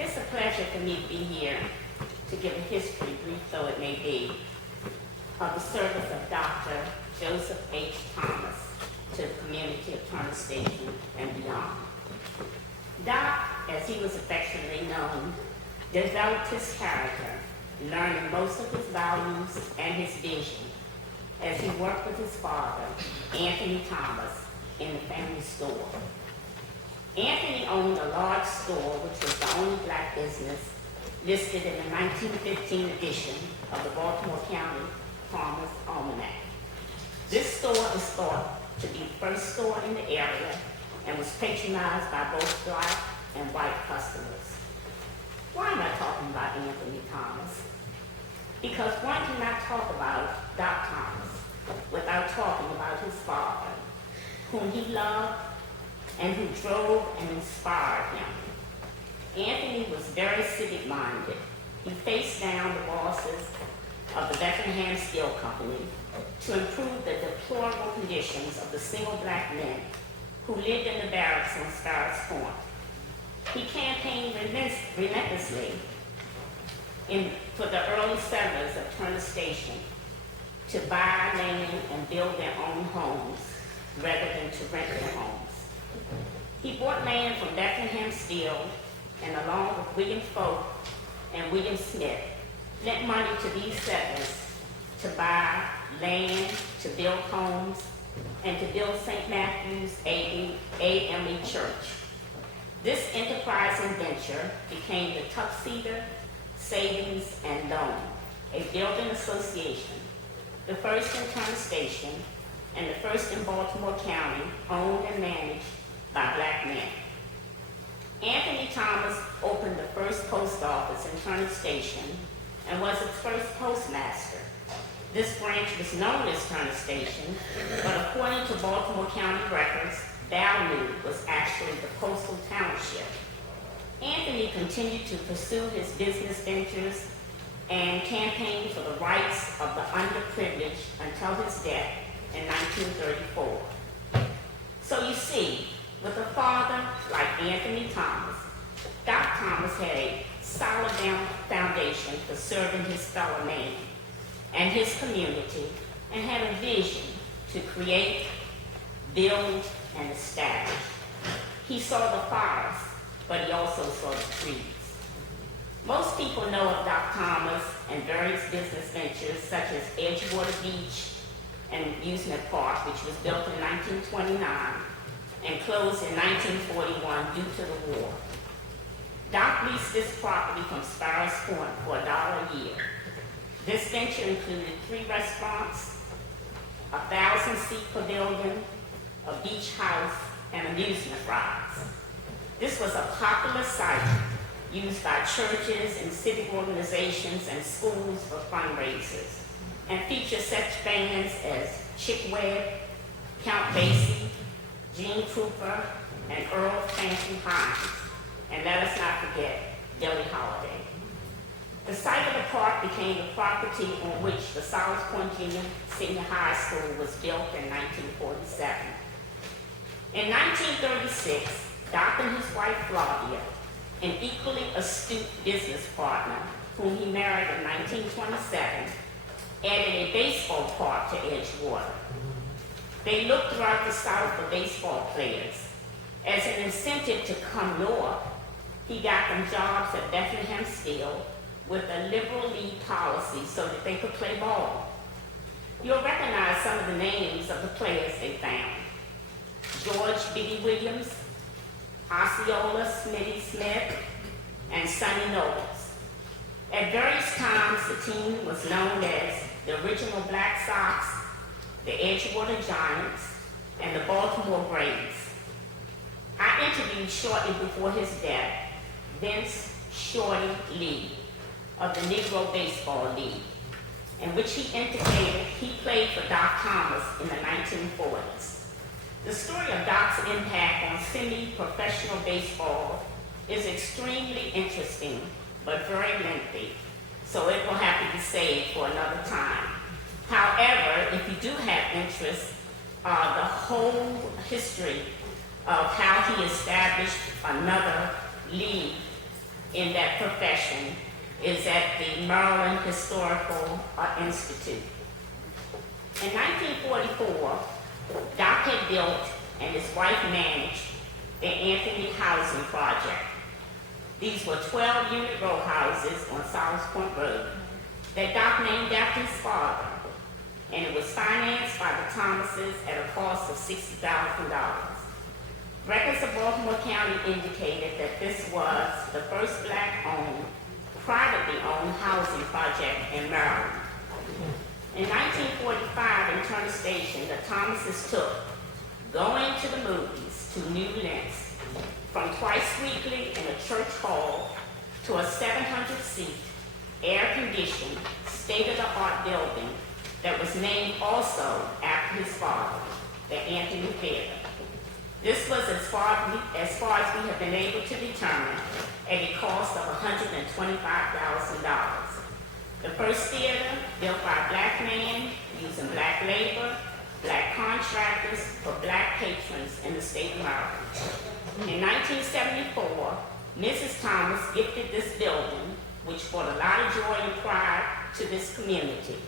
It's a pleasure for me to be here to give a history, brief though it may be, of the service of Dr. Joseph H. Thomas to the community of Turner Station and beyond. Doc, as he was affectionately known, developed his character, learning most of his values and his vision as he worked with his father, Anthony Thomas, in the family store. Anthony owned a large store, which was the only black business listed in the 1915 edition of the Baltimore County Farmers Almanac. This store is thought to be the first store in the area and was patronized by both black and white customers. Why am I talking about Anthony Thomas? Because one cannot talk about Doc Thomas without talking about his father, whom he loved and who drove and inspired him. Anthony was very civic-minded. He faced down the bosses of the Bethlehem Steel Company to improve the deplorable conditions of the single black men who lived in the barracks on Sparrows Point. He campaigned relentlessly for the early settlers of Turner Station to buy land and build their own homes rather than to rent their homes. He bought land from Bethlehem Steel and along with William Folk and William Smith, lent money to these settlers to buy land, to build homes, and to build St. Matthew's AME Church. This enterprising venture became the Tuxedo Savings and Loan, a building association, the first in Turner Station and the first in Baltimore County, owned and managed by black men. Anthony Thomas opened the first post office in Turner Station and was its first postmaster. This branch was known as Turner Station, but according to Baltimore County records, Bellevue was actually the postal township. Anthony continued to pursue his business ventures and campaigned for the rights of the underprivileged until his death in 1934. So you see, with a father like Anthony Thomas, Doc Thomas had a solid foundation for serving his fellow man and his community, and had a vision to create, build, and establish. He saw the forest, but he also saw the trees. Most people know of Doc Thomas and various business ventures such as Edgewater Beach and Amusement Park, which was built in 1929 and closed in 1941 due to the war. Doc leased this property from Sparrows Point for $1 a year. This venture included 3 restaurants, a 1,000-seat pavilion, a beach house, and amusement rides. This was a popular site used by churches and civic organizations and schools for fundraisers, and featured such bands as Chick Webb, Count Basie, Gene Krupa, and Earl Fancy Hines, and let us not forget Billie Holiday. The site of the park became the property on which the South Point Senior High School was built in 1947. In 1936, Doc and his wife Flavia, an equally astute business partner whom he married in 1927, added a baseball park to Edgewater. They looked throughout the South for baseball players. As an incentive to come north, he got them jobs at Bethlehem Steel with a liberal league policy so that they could play ball. You'll recognize some of the names of the players they found. George Biggie Williams, Osceola Smitty Smith, and Sonny Knowles. At various times, the team was known as the original Black Sox, the Edgewater Giants, and the Baltimore Braves. I interviewed shortly before his death Vince Shorty Lee of the Negro Baseball League, in which he indicated he played for Doc Thomas in the 1940s. The story of Doc's impact on semi-professional baseball is extremely interesting, but very lengthy, so it will have to be saved for another time. However, if you do have interest, the whole history of how he established another league in that profession is at the Maryland Historical Institute. In 1944, Doc had built and his wife managed the Anthony Housing Project. These were 12-unit row houses on South Point Road that Doc named after his father, and it was financed by the Thomases at a cost of $60,000. Records of Baltimore County indicated that this was the first black-owned, privately owned housing project in Maryland. In 1945, in Turner Station, the Thomases took going to the movies to new lengths, from twice weekly in a church hall to a 700-seat, air-conditioned, state-of-the-art building that was named also after his father, the Anthony Theater. This was as far as we have been able to determine at a cost of $125,000. The first theater, built by a black man, using black labor, black contractors, for black patrons in the state of Maryland. In 1974, Mrs. Thomas gifted this building, which brought a lot of joy and pride to this community,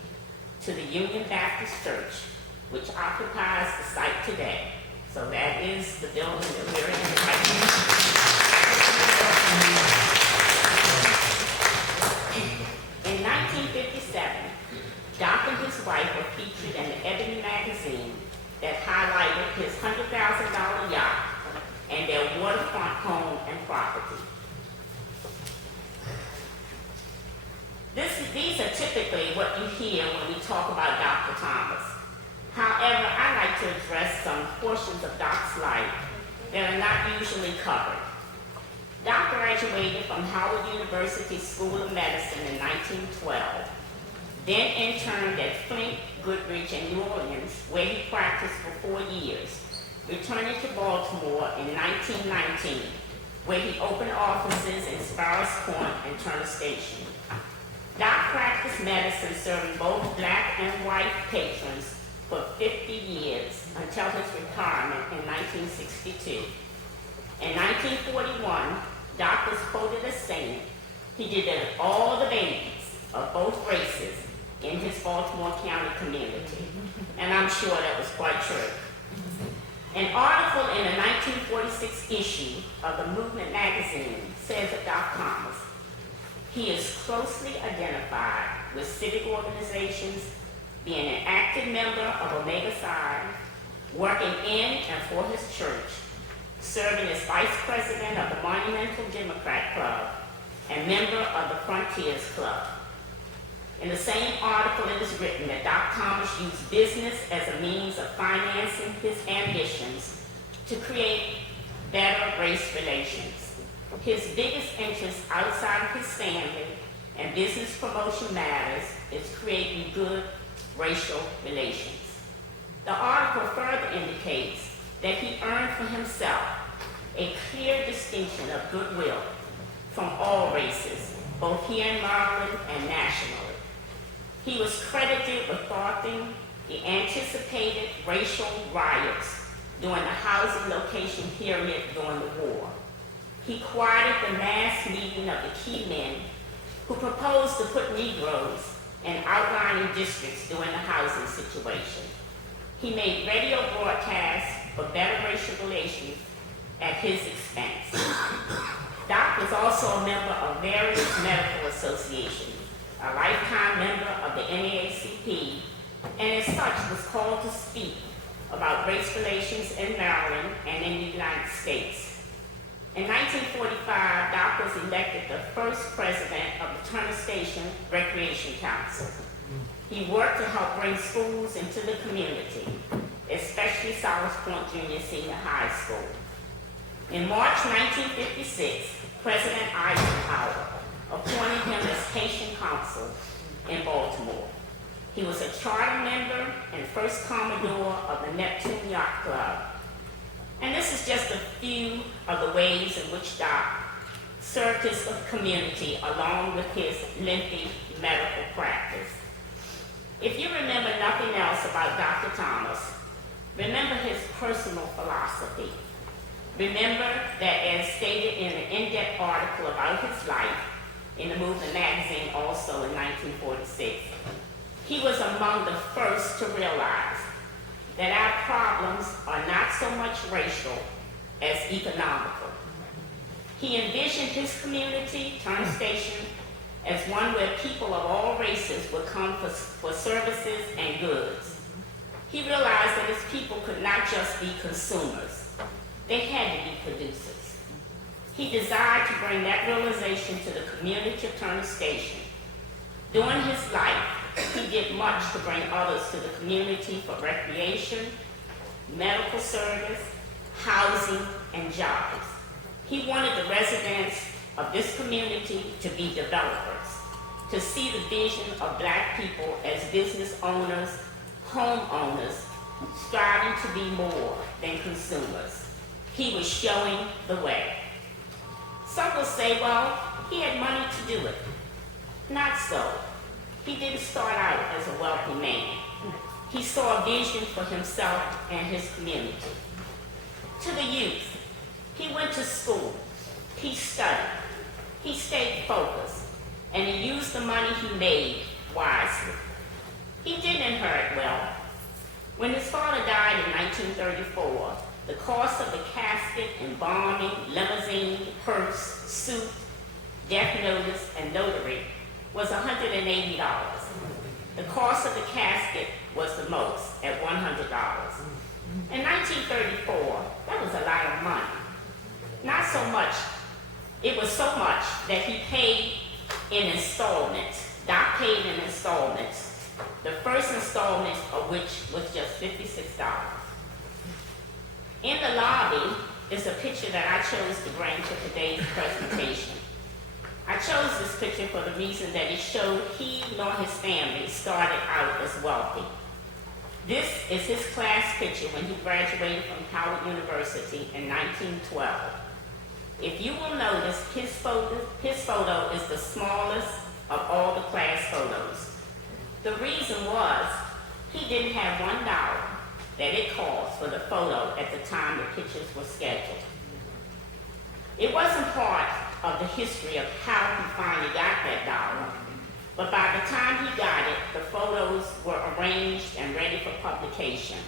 to the Union Baptist Church, which occupies the site today. So that is the building that we're in right now. In 1957, Doc and his wife were featured in the Ebony magazine that highlighted his $100,000 yacht and their waterfront home and property. These are typically what you hear when we talk about Dr. Thomas. However, I like to address some portions of Doc's life that are not usually covered. Doc graduated from Howard University School of Medicine in 1912, then interned at Flint, Goodrich, and New Orleans, where he practiced for 4 years, returning to Baltimore in 1919, where he opened offices in Sparrows Point and Turner Station. Doc practiced medicine serving both black and white patrons for 50 years until his retirement in 1962. In 1941, Doc was quoted as saying he did all the babies of both races in his Baltimore County community, and I'm sure that was quite true. An article in a 1946 issue of the Movement magazine says of Doc Thomas, he is closely identified with civic organizations, being an active member of Omega Psi, working in and for his church, serving as vice president of the Monumental Democrat Club and member of the Frontiers Club. In the same article, it is written that Doc Thomas used business as a means of financing his ambitions to create better race relations. His biggest interest outside of his family and business promotion matters is creating good racial relations. The article further indicates that he earned for himself a clear distinction of goodwill from all races, both here in Maryland and nationally. He was credited with authoring the anticipated racial riots during the housing location period during the war. He quieted the mass meeting of the key men who proposed to put Negroes in outlying districts during the housing situation. He made radio broadcasts for better racial relations at his expense. Doc was also a member of various medical associations, a lifetime member of the NAACP, and as such was called to speak about race relations in Maryland and in the United States. In 1945, Doc was elected the first president of the Turner Station Recreation Council. He worked to help bring schools into the community, especially South Point Junior Senior High School. In March 1956, President Eisenhower appointed him as Haitian consul in Baltimore. He was a charter member and first commodore of the Neptune Yacht Club. And this is just a few of the ways in which Doc served his community along with his lengthy medical practice. If you remember nothing else about Dr. Thomas, remember his personal philosophy. Remember that as stated in an in-depth article about his life in the Movement magazine also in 1946, he was among the first to realize that our problems are not so much racial as economical. He envisioned his community, Turner Station, as one where people of all races would come for services and goods. He realized that his people could not just be consumers. They had to be producers. He desired to bring that realization to the community of Turner Station. During his life, he did much to bring others to the community for recreation, medical service, housing, and jobs. He wanted the residents of this community to be developers, to see the vision of black people as business owners, homeowners, striving to be more than consumers. He was showing the way. Some will say, well, he had money to do it. Not so. He didn't start out as a wealthy man. He saw a vision for himself and his community. To the youth, he went to school, he studied, he stayed focused, and he used the money he made wisely. He didn't inherit wealth. When his father died in 1934, the cost of the casket, embalming, limousine, hearse, suit, death notice, and notary was $180. The cost of the casket was the most, at $100. In 1934, that was a lot of money. Not so much, it was so much that he paid in installments. Doc paid in installments, the first installment of which was just $56. In the lobby is a picture that I chose to bring to today's presentation. I chose this picture for the reason that it showed he nor his family started out as wealthy. This is his class picture when he graduated from Howard University in 1912. If you will notice, his photo is the smallest of all the class photos. The reason was he didn't have $1 that it cost for the photo at the time the pictures were scheduled. It wasn't part of the history of how he finally got that dollar, but by the time he got it, the photos were arranged and ready for publication.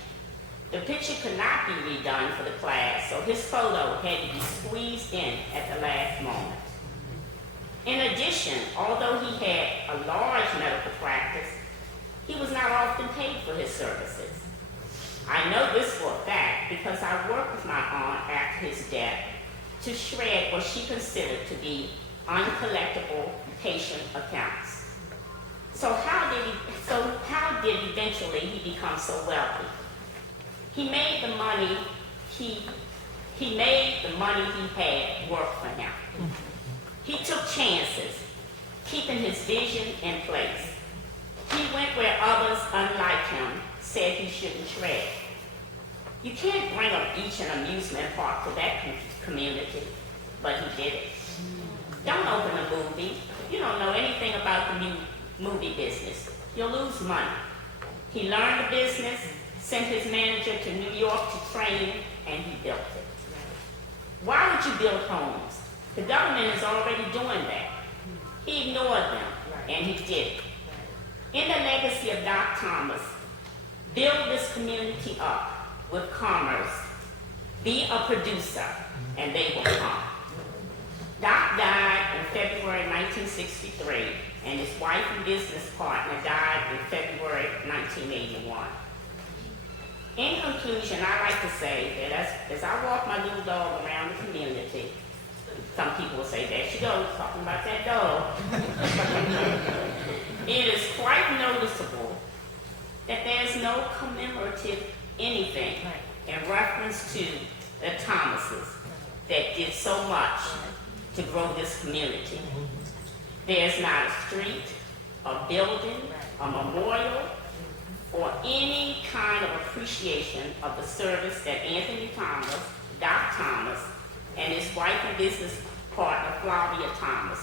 The picture could not be redone for the class, so his photo had to be squeezed in at the last moment. In addition, although he had a large medical practice, he was not often paid for his services. I know this for a fact because I worked with my aunt after his death to shred what she considered to be uncollectible patient accounts. So how did eventually he become so wealthy? He made the money he had work for him. He took chances, keeping his vision in place. He went where others, unlike him, said he shouldn't tread. You can't bring a beach and amusement park to that community, but he did it. Don't open a movie. You don't know anything about the movie business. You'll lose money. He learned the business, sent his manager to New York to train, and he built it. Why would you build homes? The government is already doing that. He ignored them, and he did it. In the legacy of Doc Thomas, build this community up with commerce. Be a producer, and they will come. Doc died in February 1963, and his wife and business partner died in February 1981. In conclusion, I like to say that as I walk my little dog around the community, some people will say, there she goes, talking about that dog. It is quite noticeable that there's no commemorative anything in reference to the Thomases that did so much to grow this community. There's not a street, a building, a memorial, or any kind of appreciation of the service that Anthony Thomas, Doc Thomas, and his wife and business partner, Flavia Thomas,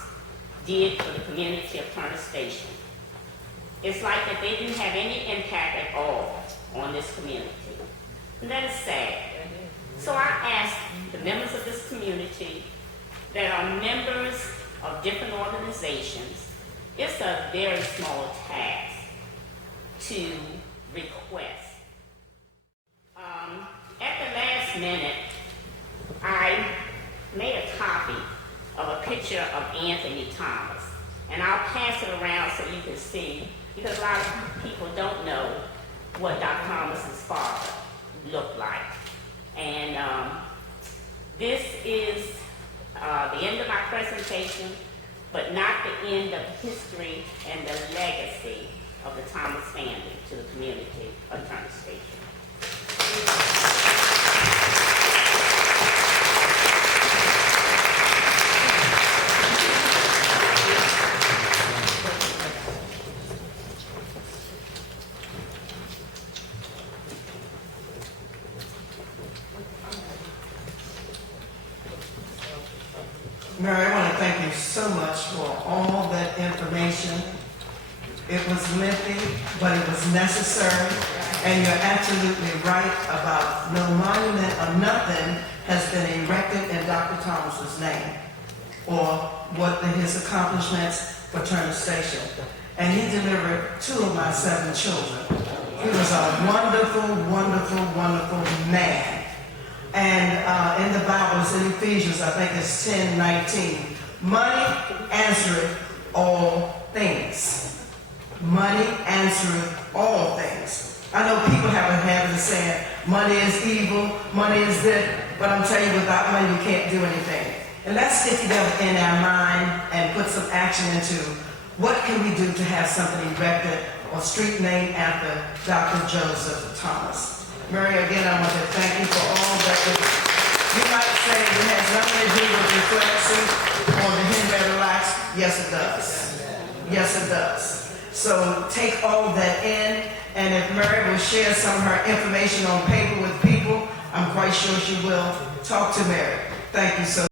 did for the community of Turner Station. It's like that they didn't have any impact at all on this community. And that is sad. So I asked the members of this community that are members of different organizations, it's a very small task to request. At the last minute, I made a copy of a picture of Anthony Thomas, and I'll pass it around so you can see, because a lot of people don't know what Dr. Thomas's father looked like. And this is the end of my presentation, but not the end of the history and the legacy of the Thomas family to the community of Turner Station. Mary, I want to thank you so much for all that information. It was lengthy, but it was necessary, and you're absolutely right about no monument or nothing has been erected in Dr. Thomas's name or his accomplishments for Turner Station. And he delivered 2 of my 7 children. He was a wonderful, wonderful, wonderful man. And in the Bible, it's in Ephesians, I think it's 10:19. Money answereth all things. Money answereth all things. I know people have a habit of saying, money is evil, money is this, but I'm telling you, without money, you can't do anything. And let's get together in our mind and put some action into what can we do to have something erected or street named after Dr. Joseph Thomas. Mary, again, I want to thank you for all that you might say it has nothing to do with reflection or the Henrietta Locks. Yes, it does. Yes, it does. So take all that in, and if Mary will share some of her information on paper with people, I'm quite sure she will. Talk to Mary. Thank you so much.